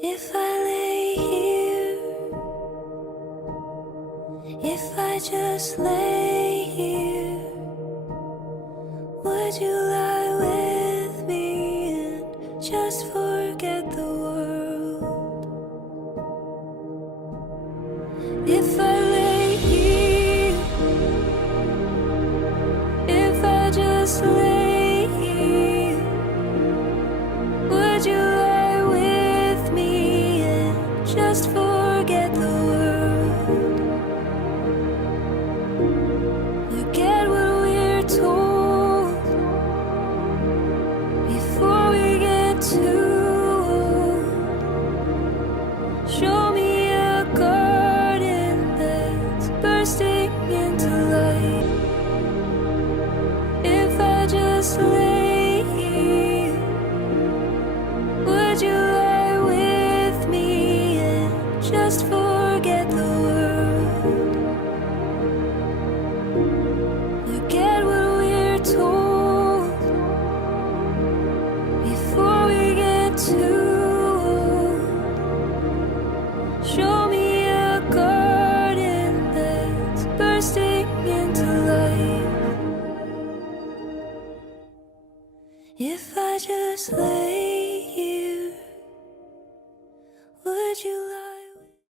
If I lay here, if I just lay here, would you lie with me and just forget the world? If I lay here, if I just lay here, would you lie with me and just forget the world? Look at what we're told before we get too old. Show me a garden that's bursting into light. If I just lay here, would you lie with me and just forget the world?